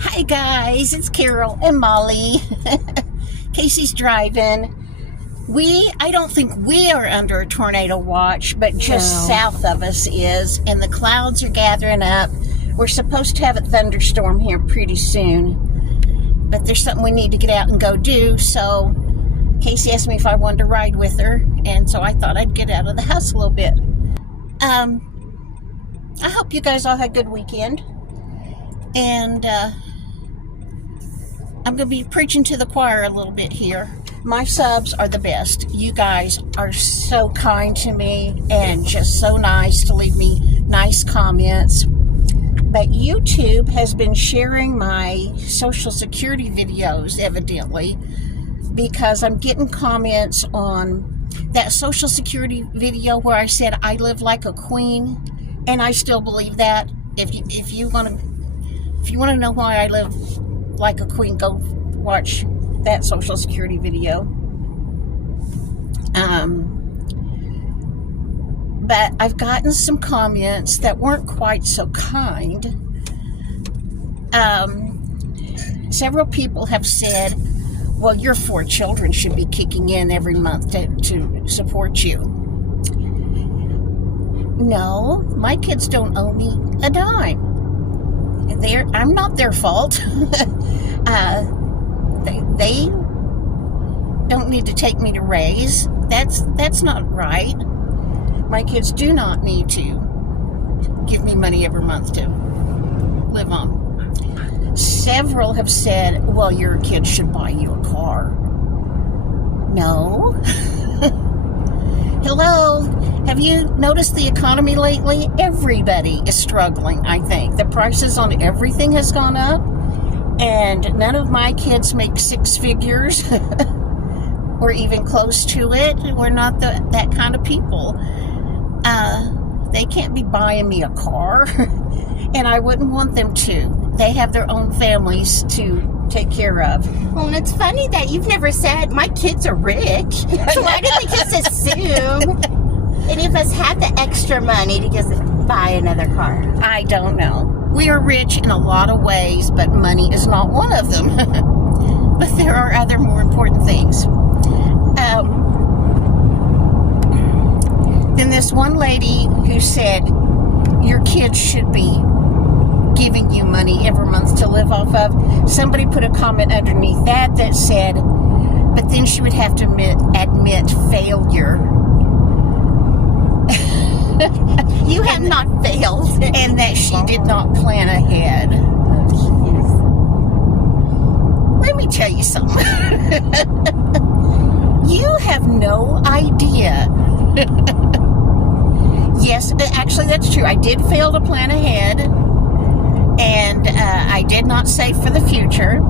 Hi guys, it's Carol and Molly. Casey's driving. I don't think we are under a tornado watch, but just south of us is, and the clouds are gathering up. We're supposed to have a thunderstorm here pretty soon, but there's something we need to get out and go do, so Casey asked me if I wanted to ride with her, and so I thought I'd get out of the house a little bit. I hope you guys all had a good weekend, and I'm going to be preaching to the choir a little bit here. My subs are the best. You guys are so kind to me and just so nice to leave me nice comments. But YouTube has been sharing my Social Security videos, evidently, because I'm getting comments on that Social Security video where I said I live like a queen, and I still believe that. If you want to know why I live like a queen, go watch that Social Security video. But I've gotten some comments that weren't quite so kind. Several people have said, well, your 4 children should be kicking in every month to support you. No, my kids don't owe me a dime. I'm not their fault. They don't need to take me to raise. That's not right. My kids do not need to give me money every month to live on. Several have said, well, your kids should buy you a car. No. Hello, have you noticed the economy lately? Everybody is struggling, I think. The prices on everything has gone up, and none of my kids make 6 figures or even close to it. We're not that kind of people. They can't be buying me a car, and I wouldn't want them to. They have their own families to take care of. Well, and it's funny that you've never said, my kids are rich. So why do they just assume any of us have the extra money to just buy another car? I don't know. We are rich in a lot of ways, but money is not one of them. But there are other more important things. Then this one lady who said, your kids should be giving you money every month to live off of. Somebody put a comment underneath that said, but then she would have to admit failure. You have not failed. And that she did not plan ahead. Let me tell you something. You have no idea. Yes, actually that's true. I did fail to plan ahead. And I did not save for the future.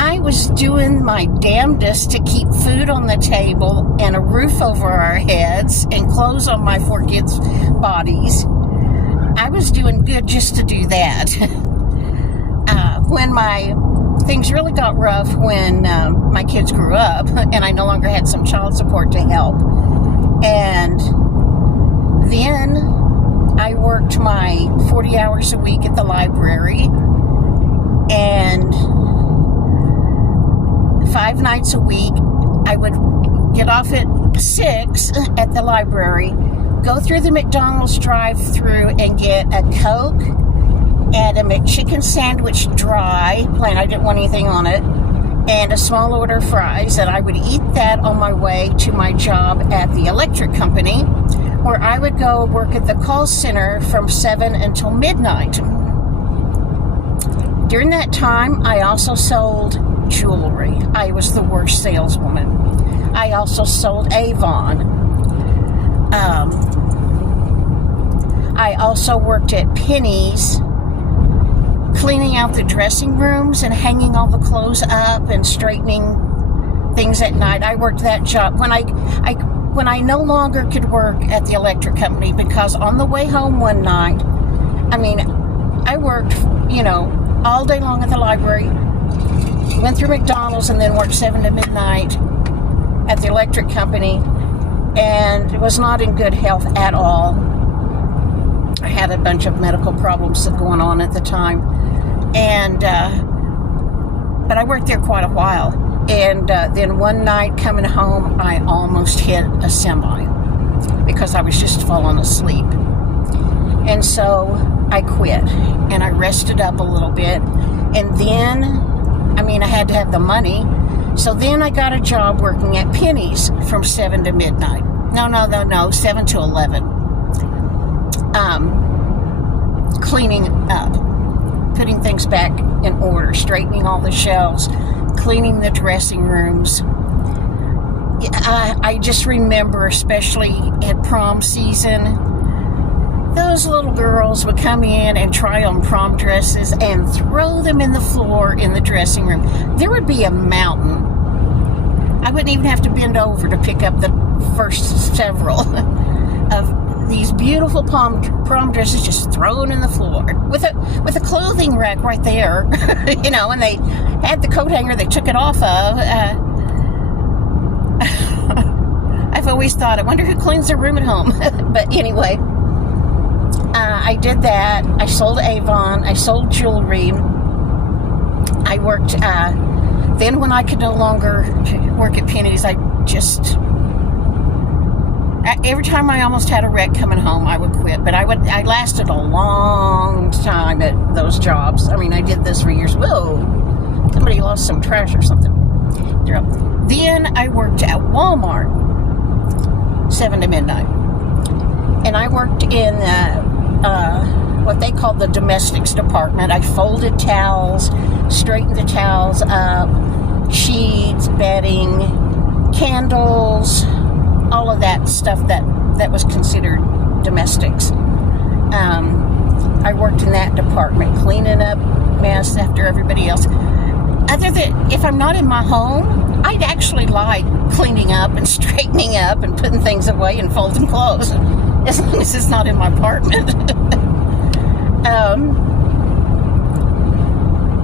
I was doing my damnedest to keep food on the table and a roof over our heads and clothes on my 4 kids' bodies. I was doing good just to do that. When my things really got rough, when my kids grew up and I no longer had some child support to help. And then I worked my 40 hours a week at the library, and 5 nights a week I would get off at 6 at the library, go through the McDonald's drive-through and get a Coke and a McChicken sandwich dry, plain, I didn't want anything on it, and a small order of fries, and I would eat that on my way to my job at the electric company, where I would go work at the call center from 7 until midnight. During that time, I also sold jewelry. I was the worst saleswoman. I also sold Avon. I also worked at Penny's, cleaning out the dressing rooms and hanging all the clothes up and straightening things at night. I worked that job when I no longer could work at the electric company, because on the way home one night, I worked, all day long at the library, went through McDonald's, and then worked 7 to midnight at the electric company, and was not in good health at all. I had a bunch of medical problems going on at the time. And, but I worked there quite a while. And then one night coming home, I almost hit a semi because I was just falling asleep. And so I quit and I rested up a little bit. And then, I had to have the money. So then I got a job working at Penny's from 7 to midnight. No, 7 to 11. Cleaning up, putting things back in order, straightening all the shelves, cleaning the dressing rooms. I just remember, especially at prom season, those little girls would come in and try on prom dresses and throw them in the floor in the dressing room. There would be a mountain. I wouldn't even have to bend over to pick up the first several of these beautiful prom dresses just thrown in the floor with a clothing rack right there, and they had the coat hanger they took it off of. I've always thought, I wonder who cleans their room at home. But anyway, I did that. I sold Avon. I sold jewelry. I worked. Then when I could no longer work at Penny's, every time I almost had a wreck coming home, I would quit. But I lasted a long time at those jobs. I did this for years. Whoa, somebody lost some trash or something. Then I worked at Walmart, 7 to midnight. And I worked in what they call the domestics department. I folded towels, straightened the towels up, sheets, bedding, candles, all of that stuff that was considered domestics. I worked in that department, cleaning up mess after everybody else. Other than, if I'm not in my home, I'd actually like cleaning up and straightening up and putting things away and folding clothes, as long as it's not in my apartment.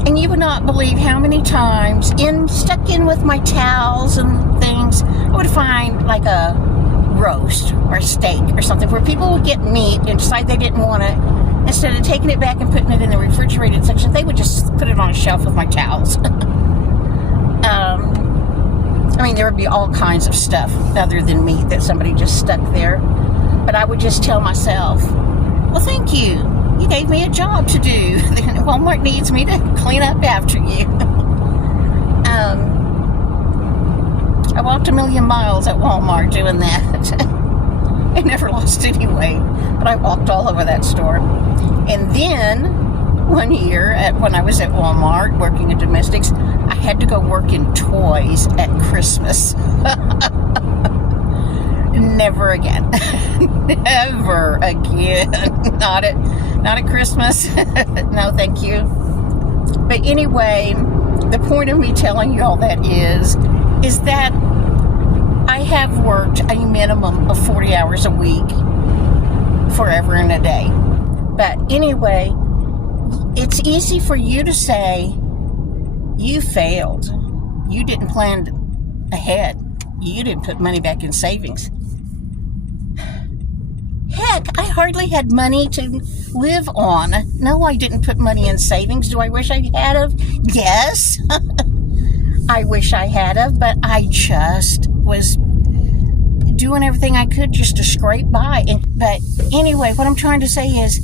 And you would not believe how many times, stuck in with my towels and things, I would find like a roast or a steak or something where people would get meat and decide they didn't want it. Instead of taking it back and putting it in the refrigerated section, they would just put it on a shelf with my towels. There would be all kinds of stuff other than meat that somebody just stuck there. But I would just tell myself, well, thank you. You gave me a job to do. Walmart needs me to clean up after you. I walked 1,000,000 miles at Walmart doing that. I never lost any weight, but I walked all over that store. And then one year, when I was at Walmart working at domestics, I had to go work in toys at Christmas. Never again. Never again. Not at Christmas. No, thank you. But anyway, the point of me telling you all that is that I have worked a minimum of 40 hours a week forever and a day. But anyway, it's easy for you to say you failed. You didn't plan ahead. You didn't put money back in savings. Heck, I hardly had money to live on. No, I didn't put money in savings. Do I wish I had of? Yes. I wish I had of, but I just was doing everything I could just to scrape by. But anyway, what I'm trying to say is,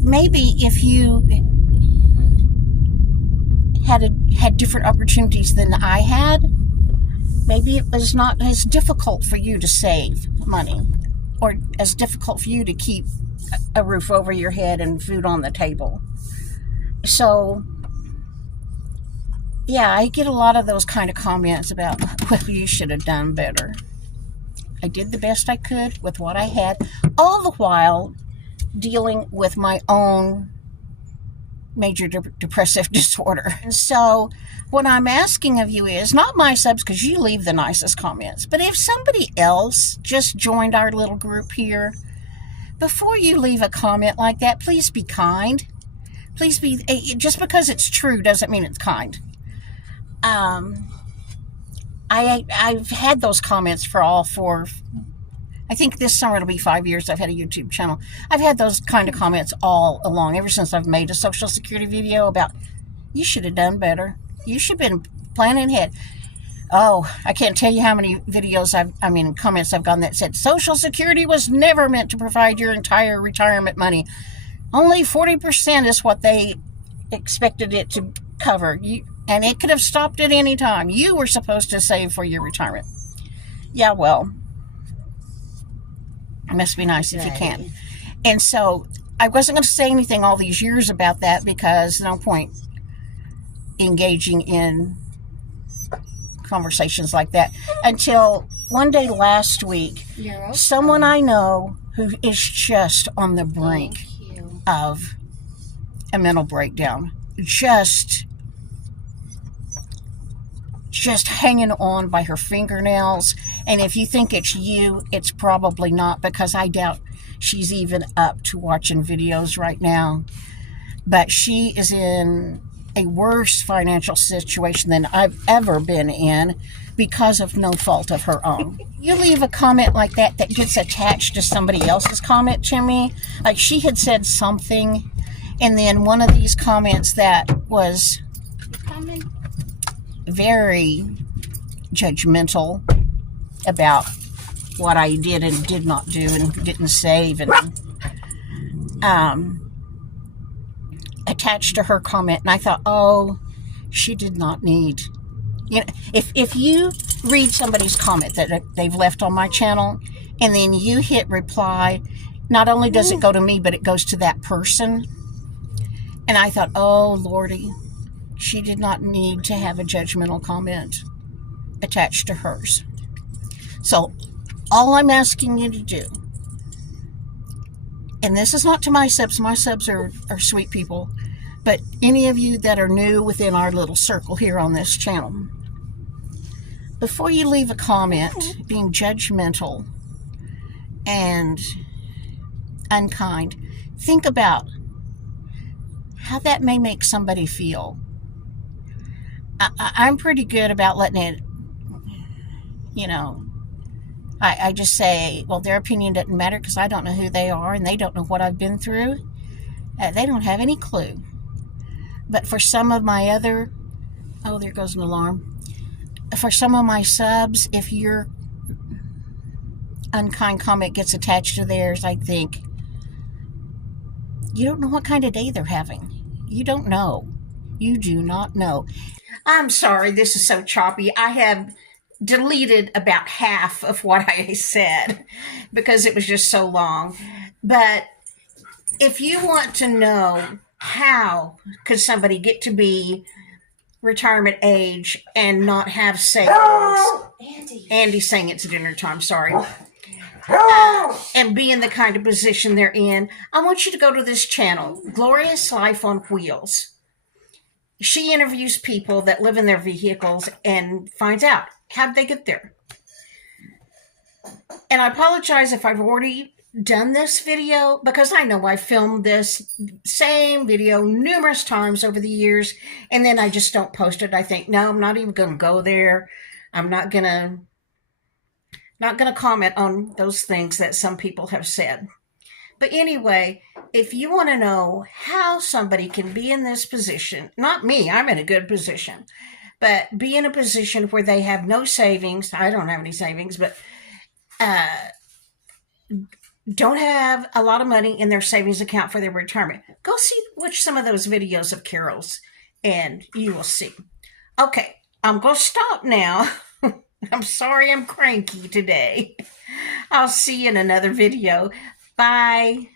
maybe if you had different opportunities than I had, maybe it was not as difficult for you to save money, or as difficult for you to keep a roof over your head and food on the table. So, yeah, I get a lot of those kind of comments about, well, you should have done better. I did the best I could with what I had, all the while dealing with my own major depressive disorder. And so what I'm asking of you is, not my subs, because you leave the nicest comments, but if somebody else just joined our little group here, before you leave a comment like that, please be kind. Please be, just because it's true doesn't mean it's kind. I've had those comments for I think this summer it'll be 5 years I've had a YouTube channel. I've had those kind of comments all along, ever since I've made a Social Security video about You should have done better. You should have been planning ahead. Oh, I can't tell you how many videos comments I've gotten that said Social Security was never meant to provide your entire retirement money. Only 40% is what they expected it to cover. And it could have stopped at any time. You were supposed to save for your retirement. Yeah, well, it must be nice if you can. And so I wasn't going to say anything all these years about that because no point engaging in conversations like that until one day last week, someone I know who is just on the brink of a mental breakdown, just hanging on by her fingernails. And if you think it's you, it's probably not, because I doubt she's even up to watching videos right now. But she is in a worse financial situation than I've ever been in because of no fault of her own. You leave a comment like that gets attached to somebody else's comment to me. Like she had said something, and then one of these comments that was very judgmental about what I did and did not do and didn't save, and attached to her comment, and I thought, oh, she did not need, if you read somebody's comment that they've left on my channel and then you hit reply, not only does it go to me, but it goes to that person. And I thought, oh Lordy, she did not need to have a judgmental comment attached to hers. So all I'm asking you to do, and this is not to my subs are sweet people, but any of you that are new within our little circle here on this channel, before you leave a comment being judgmental and unkind, think about how that may make somebody feel. I'm pretty good about letting it, I just say, well, their opinion doesn't matter because I don't know who they are and they don't know what I've been through. They don't have any clue. But for some of my other, oh, there goes an alarm. For some of my subs, if your unkind comment gets attached to theirs, I think, you don't know what kind of day they're having. You don't know. You do not know. I'm sorry, this is so choppy. I have deleted about half of what I said because it was just so long. But if you want to know how could somebody get to be retirement age and not have savings, Andy's saying it's dinner time, sorry, and be in the kind of position they're in, I want you to go to this channel, Glorious Life on Wheels. She interviews people that live in their vehicles and finds out how did they get there. And I apologize if I've already done this video, because I know I filmed this same video numerous times over the years, and then I just don't post it. I think, no, I'm not even going to go there. I'm not going to comment on those things that some people have said. But anyway, if you want to know how somebody can be in this position, not me, I'm in a good position, but be in a position where they have no savings. I don't have any savings, but don't have a lot of money in their savings account for their retirement. Go watch some of those videos of Carol's and you will see. Okay, I'm going to stop now. I'm sorry I'm cranky today. I'll see you in another video. Bye.